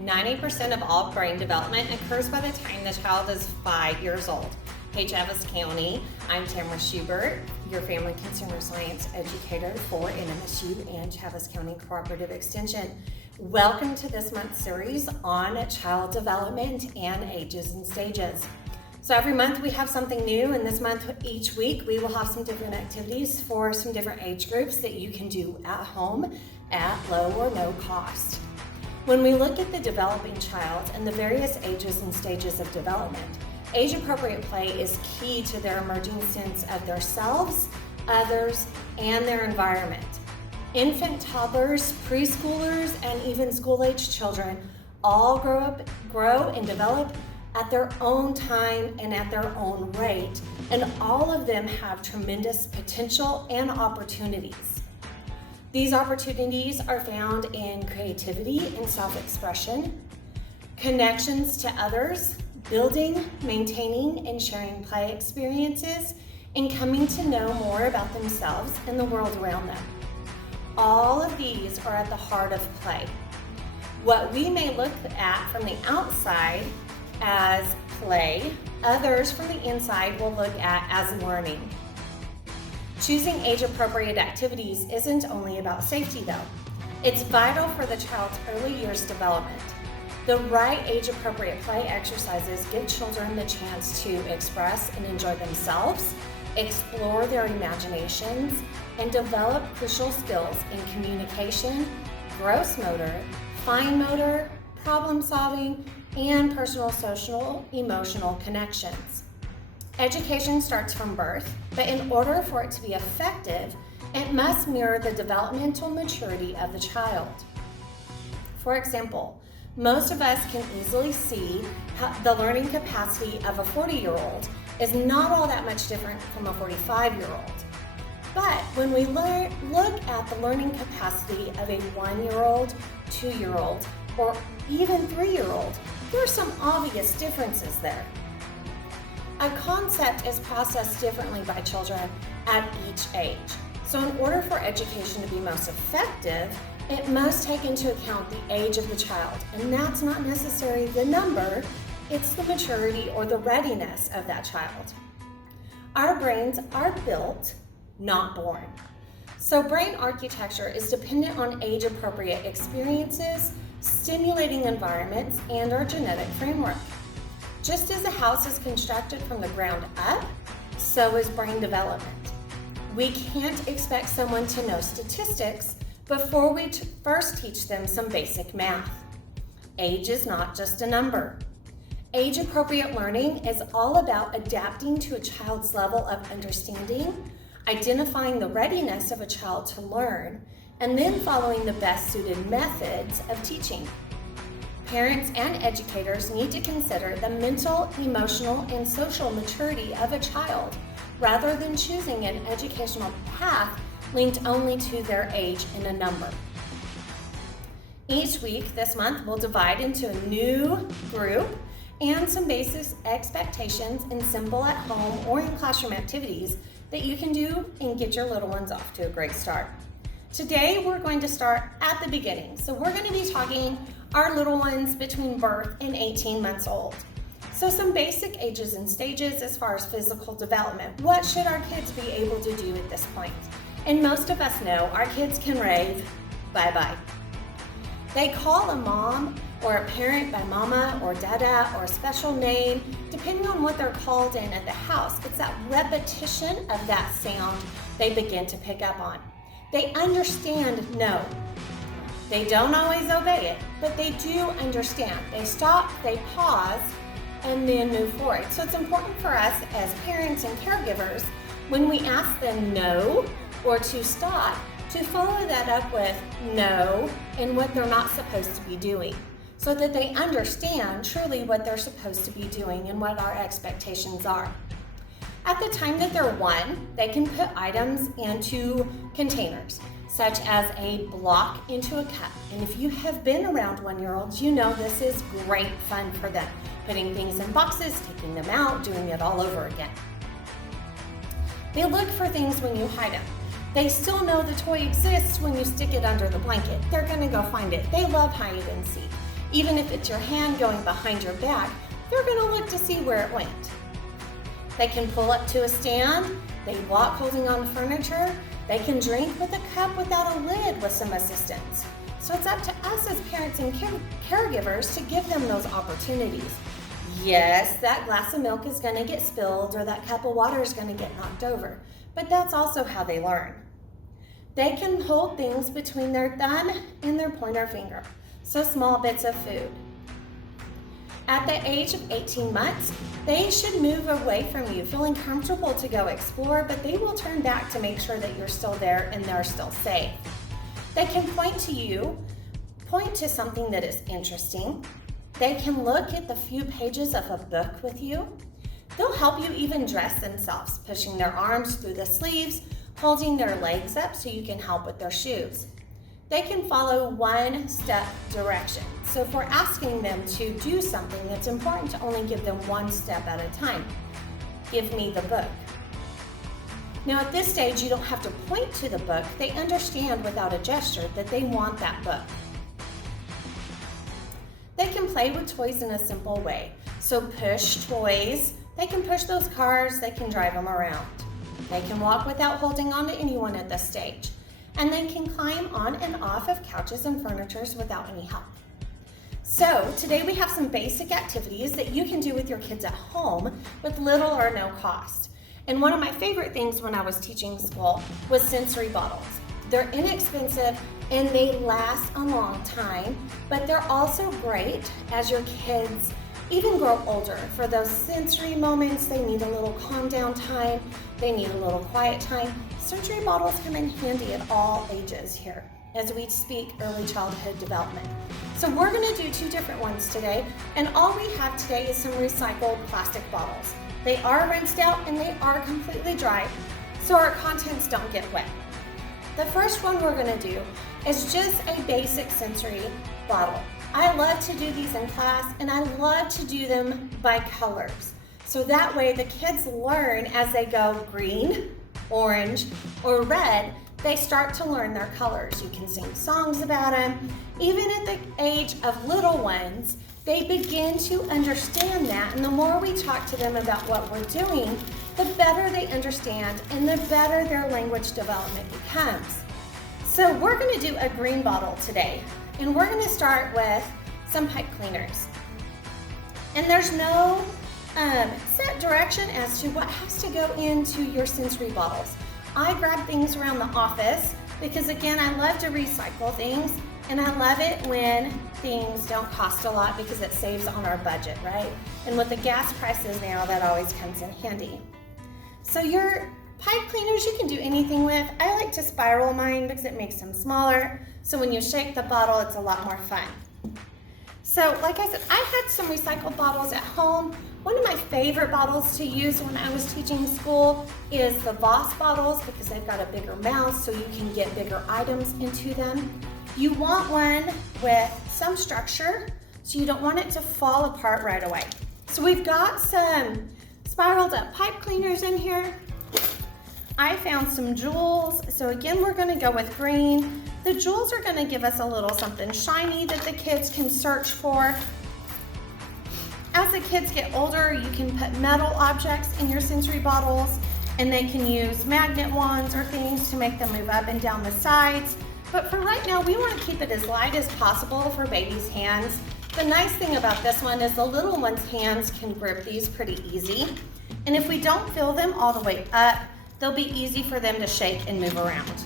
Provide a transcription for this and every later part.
90% of all brain development occurs by the time the child is 5 years old. Hey, Chaves County, I'm Tamara Schubert, your Family Consumer Science Educator for NMSU and Chaves County Cooperative Extension. Welcome to this month's series on child development and ages and stages. So every month we have something new, and this month, each week, we will have some different activities for some different age groups that you can do at home at low or no cost. When we look at the developing child and the various ages and stages of development, age-appropriate play is key to their emerging sense of themselves, others, and their environment. Infant toddlers, preschoolers, and even school-age children all grow and develop at their own time and at their own rate, and all of them have tremendous potential and opportunities. These opportunities are found in creativity and self-expression, connections to others, building, maintaining, and sharing play experiences, and coming to know more about themselves and the world around them. All of these are at the heart of play. What we may look at from the outside as play, others from the inside will look at as learning. Choosing age-appropriate activities isn't only about safety, though. It's vital for the child's early years development. The right age-appropriate play exercises give children the chance to express and enjoy themselves, explore their imaginations, and develop crucial skills in communication, gross motor, fine motor, problem solving, and personal, social, emotional connections. Education starts from birth, but in order for it to be effective, it must mirror the developmental maturity of the child. For example, most of us can easily see how the learning capacity of a 40-year-old is not all that much different from a 45-year-old. But when we look at the learning capacity of a 1-year-old, 2-year-old, or even 3-year-old, there are some obvious differences there. A concept is processed differently by children at each age. So in order for education to be most effective, it must take into account the age of the child. And that's not necessarily the number, it's the maturity or the readiness of that child. Our brains are built, not born. So brain architecture is dependent on age-appropriate experiences, stimulating environments, and our genetic framework. Just as a house is constructed from the ground up, so is brain development. We can't expect someone to know statistics before we first teach them some basic math. Age is not just a number. Age-appropriate learning is all about adapting to a child's level of understanding, identifying the readiness of a child to learn, and then following the best suited methods of teaching. Parents and educators need to consider the mental, emotional, and social maturity of a child rather than choosing an educational path linked only to their age and a number. Each week this month we'll divide into a new group and some basic expectations in simple at home or in classroom activities that you can do and get your little ones off to a great start. Today we're going to start at the beginning. So we're going to be talking our little ones between birth and 18 months old. So some basic ages and stages as far as physical development. What should our kids be able to do at this point? And most of us know our kids can rave bye-bye. They call a mom or a parent by mama or dada or a special name, depending on what they're called in at the house. It's that repetition of that sound they begin to pick up on. They understand no. They don't always obey it, but they do understand. They stop, they pause, and then move forward. So it's important for us as parents and caregivers, when we ask them no or to stop, to follow that up with no and what they're not supposed to be doing, so that they understand truly what they're supposed to be doing and what our expectations are. At the time that they're 1, they can put items into containers, such as a block into a cup. And if you have been around 1-year-olds, you know this is great fun for them. Putting things in boxes, taking them out, doing it all over again. They look for things when you hide them. They still know the toy exists when you stick it under the blanket. They're gonna go find it. They love hide and seek. Even if it's your hand going behind your back, they're gonna look to see where it went. They can pull up to a stand, they walk holding on to furniture, they can drink with a cup without a lid with some assistance. So it's up to us as parents and caregivers to give them those opportunities. Yes, that glass of milk is gonna get spilled or that cup of water is gonna get knocked over, but that's also how they learn. They can hold things between their thumb and their pointer finger, so small bits of food. At the age of 18 months, they should move away from you, feeling comfortable to go explore, but they will turn back to make sure that you're still there and they're still safe. They can point to something that is interesting. They can look at the few pages of a book with you. They'll help you even dress themselves, pushing their arms through the sleeves, holding their legs up so you can help with their shoes. They can follow one-step directions. So if we're asking them to do something, it's important to only give them one step at a time. Give me the book. Now at this stage, you don't have to point to the book. They understand without a gesture that they want that book. They can play with toys in a simple way. So push toys. They can push those cars. They can drive them around. They can walk without holding on to anyone at this stage. And they can climb on and off of couches and furnitures without any help. So today we have some basic activities that you can do with your kids at home with little or no cost. And one of my favorite things when I was teaching school was sensory bottles. They're inexpensive and they last a long time, but they're also great as your kids even grow older. For those sensory moments, they need a little calm down time, they need a little quiet time. Sensory bottles come in handy at all ages here as we speak early childhood development. So we're gonna do two different ones today, and all we have today is some recycled plastic bottles. They are rinsed out and they are completely dry, so our contents don't get wet. The first one we're gonna do is just a basic sensory bottle. I love to do these in class, and I love to do them by colors. So that way the kids learn as they go green, orange, or red, they start to learn their colors. You can sing songs about them. Even at the age of little ones, they begin to understand that, and the more we talk to them about what we're doing, the better they understand and the better their language development becomes. So we're gonna do a green bottle today, and we're gonna start with some pipe cleaners. And there's no set direction as to what has to go into your sensory bottles. I grab things around the office because, again, I love to recycle things, and I love it when things don't cost a lot because it saves on our budget, right? And with the gas prices now, that always comes in handy. So your pipe cleaners you can do anything with. I like to spiral mine because it makes them smaller, so when you shake the bottle, it's a lot more fun. So like I said, I had some recycled bottles at home. One of my favorite bottles to use when I was teaching school is the Voss bottles because they've got a bigger mouth so you can get bigger items into them. You want one with some structure so you don't want it to fall apart right away. So we've got some spiraled up pipe cleaners in here. I found some jewels. So again, we're gonna go with green. The jewels are gonna give us a little something shiny that the kids can search for. As the kids get older, you can put metal objects in your sensory bottles, and they can use magnet wands or things to make them move up and down the sides. But for right now, we want to keep it as light as possible for babies' hands. The nice thing about this one is the little one's hands can grip these pretty easy. And if we don't fill them all the way up, they'll be easy for them to shake and move around.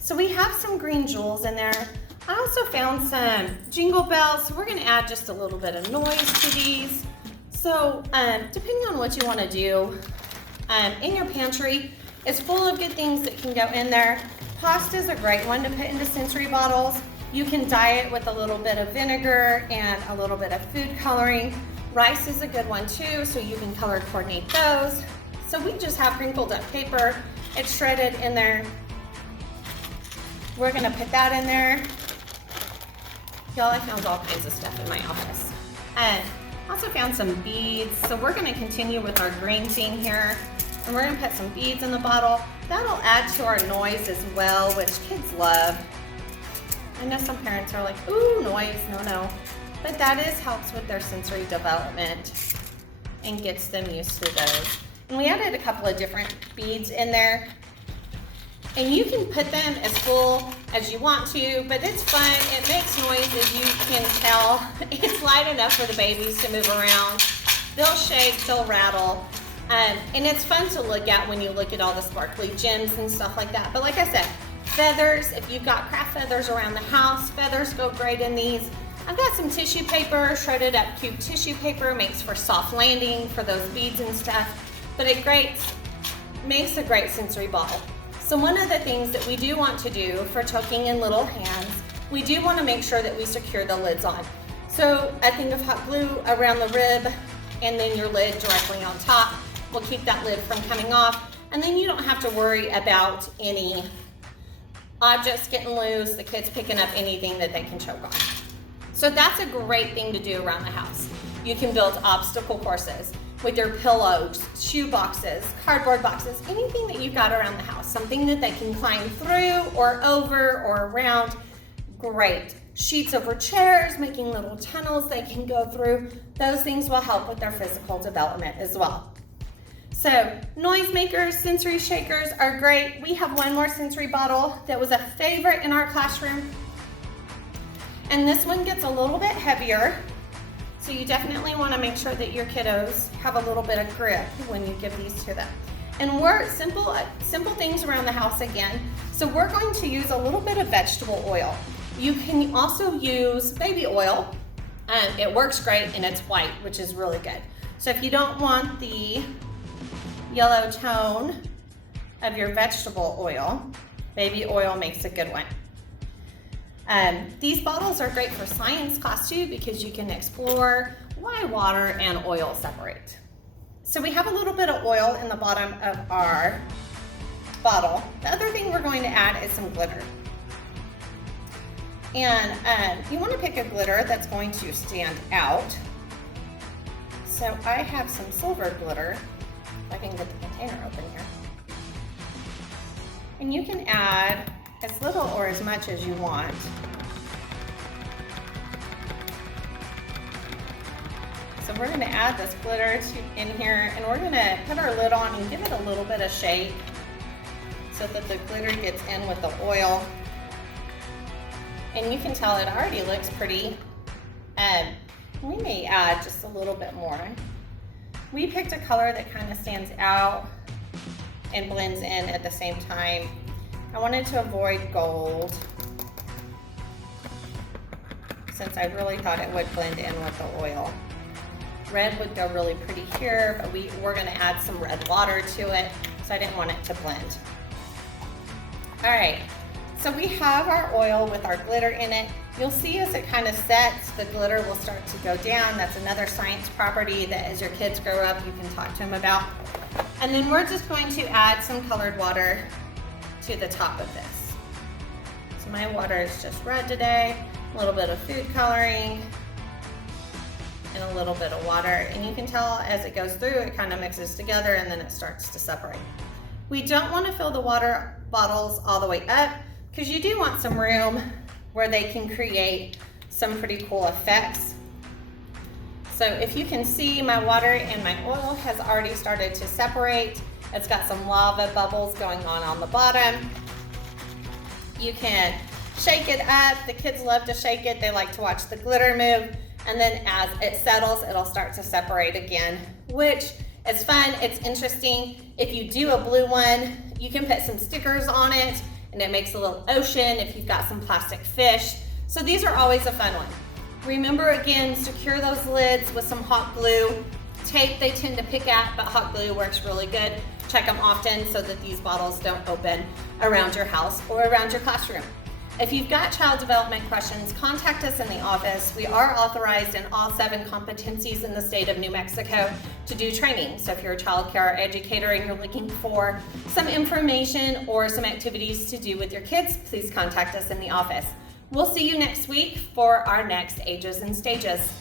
So we have some green jewels in there. I also found some jingle bells, so we're gonna add just a little bit of noise to these. So depending on what you wanna do, in your pantry, it's full of good things that can go in there. Pasta is a great one to put into sensory bottles. You can dye it with a little bit of vinegar and a little bit of food coloring. Rice is a good one too, so you can color coordinate those. So we just have crinkled up paper. It's shredded in there. We're gonna put that in there. Y'all, I found all kinds of stuff in my office. And also found some beads. So we're gonna continue with our green theme here. And we're gonna put some beads in the bottle. That'll add to our noise as well, which kids love. I know some parents are like, ooh, noise, no. But that helps with their sensory development and gets them used to those. And we added a couple of different beads in there. And you can put them as full as you want to, but it's fun. It makes noise, as you can tell. It's light enough for the babies to move around. They'll shake, they'll rattle. And it's fun to look at when you look at all the sparkly gems and stuff like that. But like I said, feathers, if you've got craft feathers around the house, feathers go great in these. I've got some tissue paper, shredded up cube tissue paper, makes for soft landing for those beads and stuff. But it makes a great sensory ball. So one of the things that we do want to do for choking in little hands, we do want to make sure that we secure the lids on. So a thing of hot glue around the rib and then your lid directly on top will keep that lid from coming off. And then you don't have to worry about any objects getting loose, the kids picking up anything that they can choke on. So that's a great thing to do around the house. You can build obstacle courses with your pillows, shoe boxes, cardboard boxes, anything that you've got around the house, something that they can climb through or over or around, great. Sheets over chairs, making little tunnels they can go through. Those things will help with their physical development as well. So noisemakers, sensory shakers are great. We have one more sensory bottle that was a favorite in our classroom. And this one gets a little bit heavier. So you definitely want to make sure that your kiddos have a little bit of grip when you give these to them. And we're simple things around the house again. So we're going to use a little bit of vegetable oil. You can also use baby oil. It works great and it's white, which is really good. So if you don't want the yellow tone of your vegetable oil, baby oil makes a good one. These bottles are great for science class too, because you can explore why water and oil separate. So we have a little bit of oil in the bottom of our bottle. The other thing we're going to add is some glitter. And you want to pick a glitter that's going to stand out. So I have some silver glitter. If I can get the container open here. And you can add as little or as much as you want. So we're going to add this glitter in here, and we're going to put our lid on and give it a little bit of shake so that the glitter gets in with the oil. And you can tell it already looks pretty. We may add just a little bit more. We picked a color that kind of stands out and blends in at the same time. I wanted to avoid gold since I really thought it would blend in with the oil. Red would go really pretty here, but we're going to add some red water to it, so I didn't want it to blend. All right, so we have our oil with our glitter in it. You'll see as it kind of sets, the glitter will start to go down. That's another science property that as your kids grow up, you can talk to them about. And then we're just going to add some colored water to the top of this. So my water is just red today, a little bit of food coloring, and a little bit of water. And you can tell as it goes through, it kind of mixes together and then it starts to separate. We don't want to fill the water bottles all the way up because you do want some room where they can create some pretty cool effects. So if you can see, my water and my oil has already started to separate. It's got some lava bubbles going on the bottom. You can shake it up. The kids love to shake it. They like to watch the glitter move. And then as it settles, it'll start to separate again, which is fun. It's interesting. If you do a blue one, you can put some stickers on it and it makes a little ocean if you've got some plastic fish. So these are always a fun one. Remember again, secure those lids with some hot glue. Tape they tend to pick at, but hot glue works really good. Check them often so that these bottles don't open around your house or around your classroom. If you've got child development questions, contact us in the office. We are authorized in all 7 competencies in the state of New Mexico to do training. So if you're a child care educator and you're looking for some information or some activities to do with your kids, please contact us in the office. We'll see you next week for our next Ages and Stages.